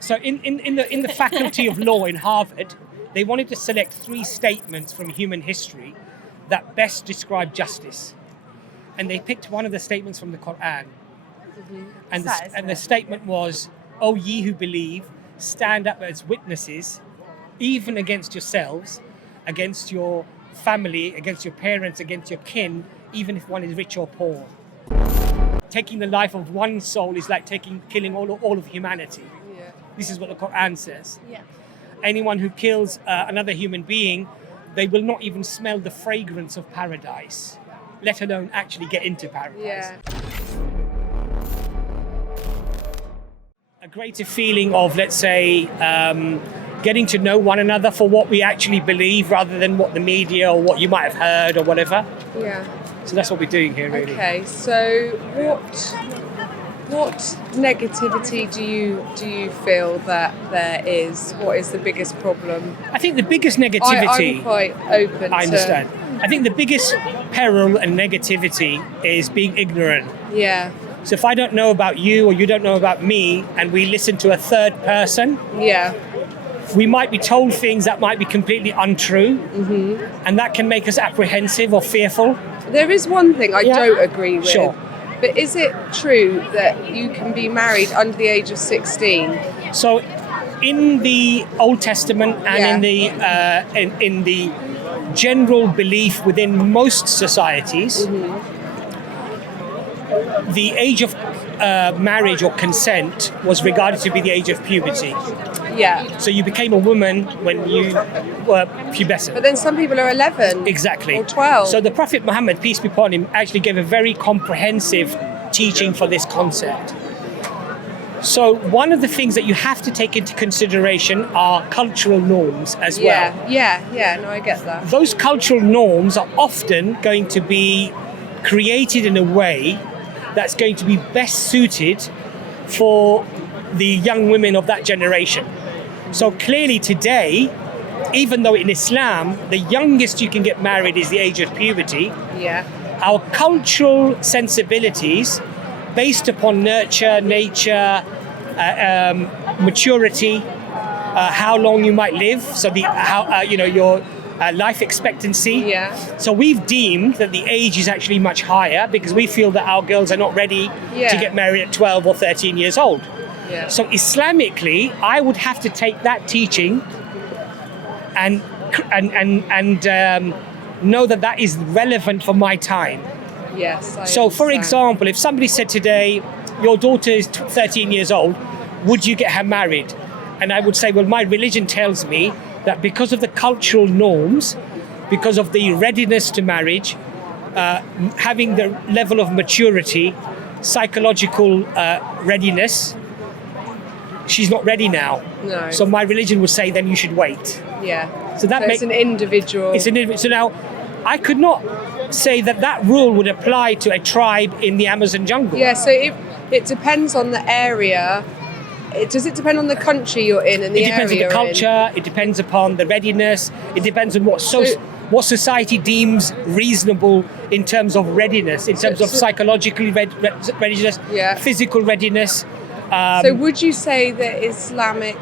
So in the faculty of law in Harvard, they wanted to select 3 statements from human history that best describe justice. And they picked one of the statements from the Quran. And the statement was, "O ye who believe, stand up as witnesses, even against yourselves, against your family, against your parents, against your kin, even if one is rich or poor." Taking the life of one soul is like killing all of humanity. Yeah. This is what the Quran says. Yeah. Anyone who kills another human being, they will not even smell the fragrance of paradise, let alone actually get into paradise. Yeah. A greater feeling of, let's say, getting to know one another for what we actually believe rather than what the media or what you might have heard or whatever. Yeah. So that's what we're doing here, really. Okay, so what negativity do you feel that there is? What is the biggest problem? I think the biggest negativity... I'm quite open I understand. I think the biggest peril and negativity is being ignorant. Yeah. So if I don't know about you or you don't know about me and we listen to a third person, Yeah. we might be told things that might be completely untrue, and that can make us apprehensive or fearful. There is one thing I don't agree with. Sure. But is it true that you can be married under the age of 16? So in the Old Testament and Yeah. in the general belief within most societies, the age of marriage or consent was regarded to be the age of puberty. Yeah. So you became a woman when you were pubescent. But then some people are 11. Exactly. Or 12. So the Prophet Muhammad, peace be upon him, actually gave a very comprehensive teaching for this concept. So one of the things that you have to take into consideration are cultural norms as well. Yeah, no, I get that. Those cultural norms are often going to be created in a way that's going to be best suited for the young women of that generation. So clearly today, even though in Islam, the youngest you can get married is the age of puberty, Yeah. our cultural sensibilities, based upon nurture, nature, maturity, how long you might live, so your life expectancy. Yeah. So we've deemed that the age is actually much higher because we feel that our girls are not ready to get married at 12 or 13 years old. Yeah. So Islamically, I would have to take that teaching and know that that is relevant for my time. Yes. So, for example, if somebody said today, your daughter is 13 years old, would you get her married? And I would say, well, my religion tells me that because of the cultural norms, because of the readiness to marriage, having the level of maturity, psychological readiness, she's not ready now. No. So my religion would say, then you should wait. Yeah. So that it's an individual. It's an individual. So now, I could not say that rule would apply to a tribe in the Amazon jungle. Yeah. So it depends on the area. Does it depend on the country you're in and the area? It depends on the culture. It depends upon the readiness. It depends on what society deems reasonable in terms of readiness, in terms of psychological readiness, physical readiness. So would you say that Islamic,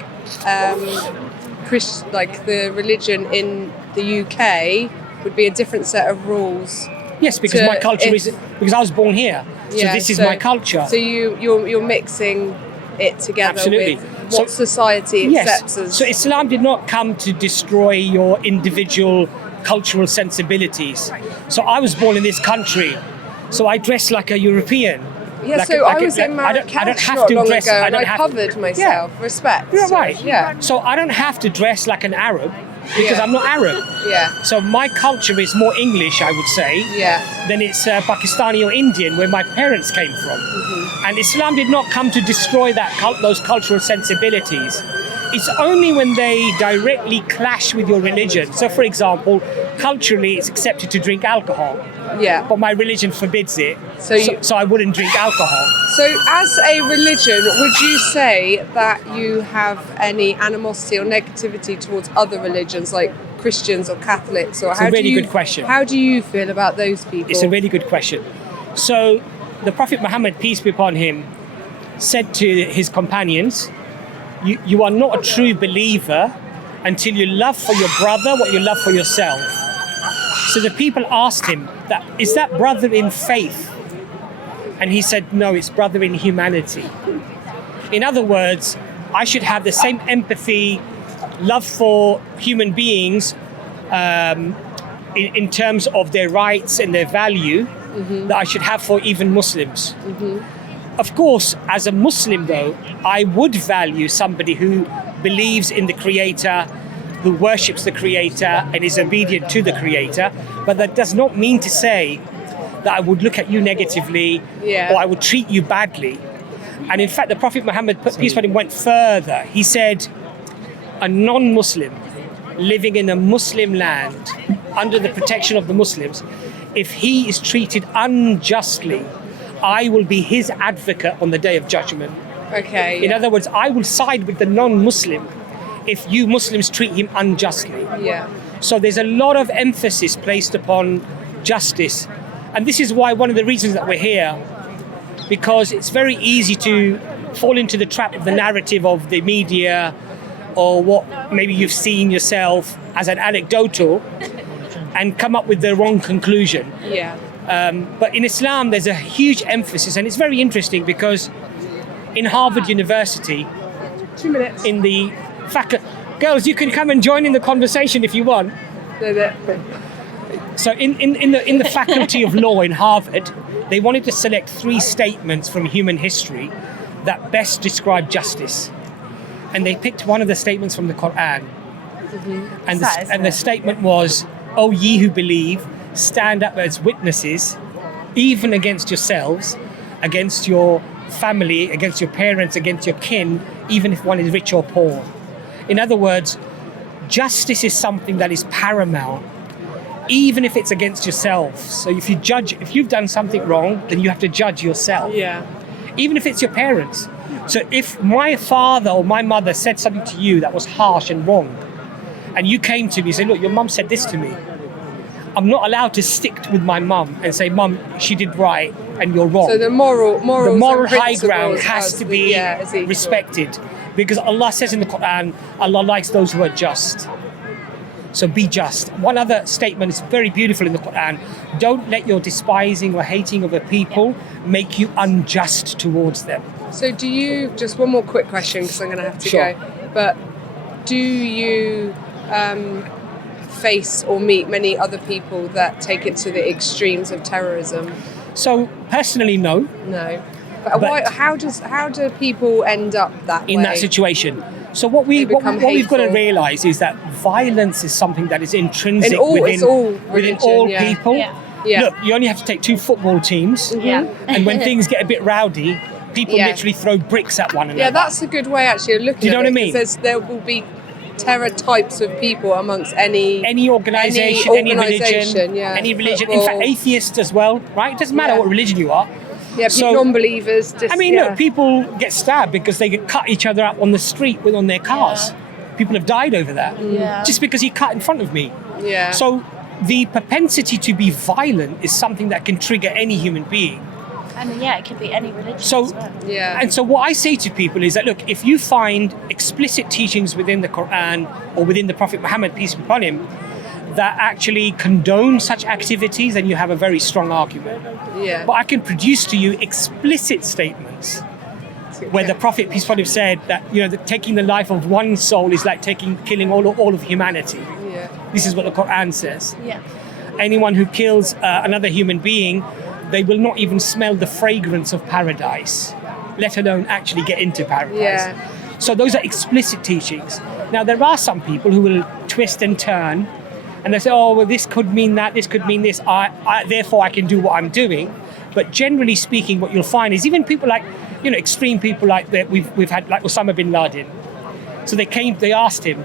like the religion in the UK, would be a different set of rules? Yes, because my culture because I was born here. So this is my culture. So you're mixing it together Absolutely. with what society accepts as... So Islam did not come to destroy your individual cultural sensibilities. So I was born in this country, so I dress like a European. Yeah, I was in Marrakesh not long ago and I covered myself. Respect. You're right. Yeah. So I don't have to dress like an Arab because I'm not Arab. Yeah. So my culture is more English, I would say, than it's Pakistani or Indian, where my parents came from. And Islam did not come to destroy those cultural sensibilities. It's only when they directly clash with your religion. So, for example, culturally, it's accepted to drink alcohol. Yeah. But my religion forbids it. So I wouldn't drink alcohol. So, as a religion, would you say that you have any animosity or negativity towards other religions, like Christians or Catholics? Or it's a really good question. How do you feel about those people? It's a really good question. So, the Prophet Muhammad, peace be upon him, said to his companions, you are not a true believer until you love for your brother what you love for yourself. So the people asked him, is that brother in faith? And he said, no, it's brother in humanity. In other words, I should have the same empathy, love for human beings in terms of their rights and their value that I should have for even Muslims. Of course, as a Muslim though, I would value somebody who believes in the Creator, who worships the Creator and is obedient to the Creator, but that does not mean to say that I would look at you negatively or I would treat you badly. And in fact, the Prophet Muhammad, peace be upon him, went further. He said, a non-Muslim living in a Muslim land under the protection of the Muslims, if he is treated unjustly, I will be his advocate on the Day of Judgment. Okay. In other words, I will side with the non-Muslim if you Muslims treat him unjustly. Yeah. So there's a lot of emphasis placed upon justice. And this is why one of the reasons that we're here, because it's very easy to fall into the trap of the narrative of the media or what maybe you've seen yourself as an anecdotal and come up with the wrong conclusion. Yeah. But in Islam, there's a huge emphasis, and it's very interesting because in Harvard University, 2 minutes. in the girls, you can come and join in the conversation if you want. So in the Faculty of Law in Harvard, they wanted to select 3 statements from human history that best describe justice. And they picked one of the statements from the Quran. And the statement was, "O ye who believe, stand up as witnesses, even against yourselves, against your family, against your parents, against your kin, even if one is rich or poor." In other words, justice is something that is paramount, even if it's against yourself. So if you've done something wrong, then you have to judge yourself. Yeah. Even if it's your parents. So if my father or my mother said something to you that was harsh and wrong, and you came to me and said, look, your mum said this to me, I'm not allowed to stick with my mum and say, Mum, she did right and you're wrong. So the moral high ground has to be respected, because Allah says in the Quran, Allah likes those who are just. So be just. One other statement is very beautiful in the Quran. Don't let your despising or hating of a people make you unjust towards them. So do you, just one more quick question because I'm going to have to Sure. go, but do you face or meet many other people that take it to the extremes of terrorism? So personally, no. No. But how do people end up that in way? that situation? So what we've got to realise is that violence is something that is intrinsic within all people. Yeah. Look, you only have to take 2 football teams, and when things get a bit rowdy, people literally throw bricks at one another. Yeah, that's a good way actually of looking at it. Do you know what I mean? Because there will be terror types of people amongst any organisation, any religion. Football. In fact, atheists as well, right? It doesn't matter what religion you are. Yeah, non-believers. Look, people get stabbed because they get cut each other up on the street on their cars. People have died over that. Just because he cut in front of me. Yeah. So the propensity to be violent is something that can trigger any human being. And it could be any religion as well. And so what I say to people is that, look, if you find explicit teachings within the Quran or within the Prophet Muhammad, peace be upon him, that actually condone such activities, then you have a very strong argument. Yeah. But I can produce to you explicit statements where the Prophet, peace be upon him, said that, that taking the life of one soul is like killing all of humanity. Yeah. This is what the Quran says. Yeah. Anyone who kills another human being, they will not even smell the fragrance of paradise, let alone actually get into paradise. Yeah. So those are explicit teachings. Now, there are some people who will twist and turn, and they say, oh, well, this could mean that, this could mean this, therefore I can do what I'm doing. But generally speaking, what you'll find is even people like, extreme people like that we've had, like Osama bin Laden. So they asked him,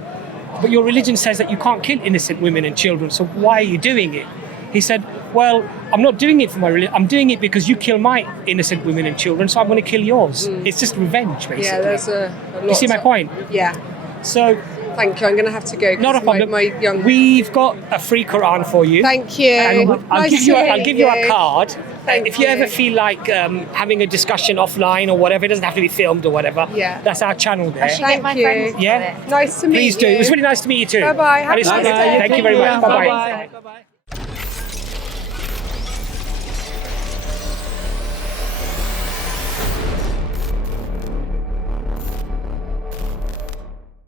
but your religion says that you can't kill innocent women and children, so why are you doing it? He said, well, I'm not doing it for my religion, I'm doing it because you kill my innocent women and children, so I'm going to kill yours. It's just revenge, basically. Yeah, there's a lot. You see my point? Yeah. So, Thank you. I'm going to have to go. 'cause not a problem. My young. We've got a free Quran for you. Thank you. And I'll Nice give you. to I'll meet give you a card. Thank if you ever you. feel like having a discussion offline or whatever, it doesn't have to be filmed or whatever. Yeah. That's our channel there. Should get my Thank you. friends to do Yeah? it. Nice to meet Please you. do. It was really nice to meet you too. Bye-bye. Have a Alice, nice day. Thank you very much. Bye-bye. Bye bye.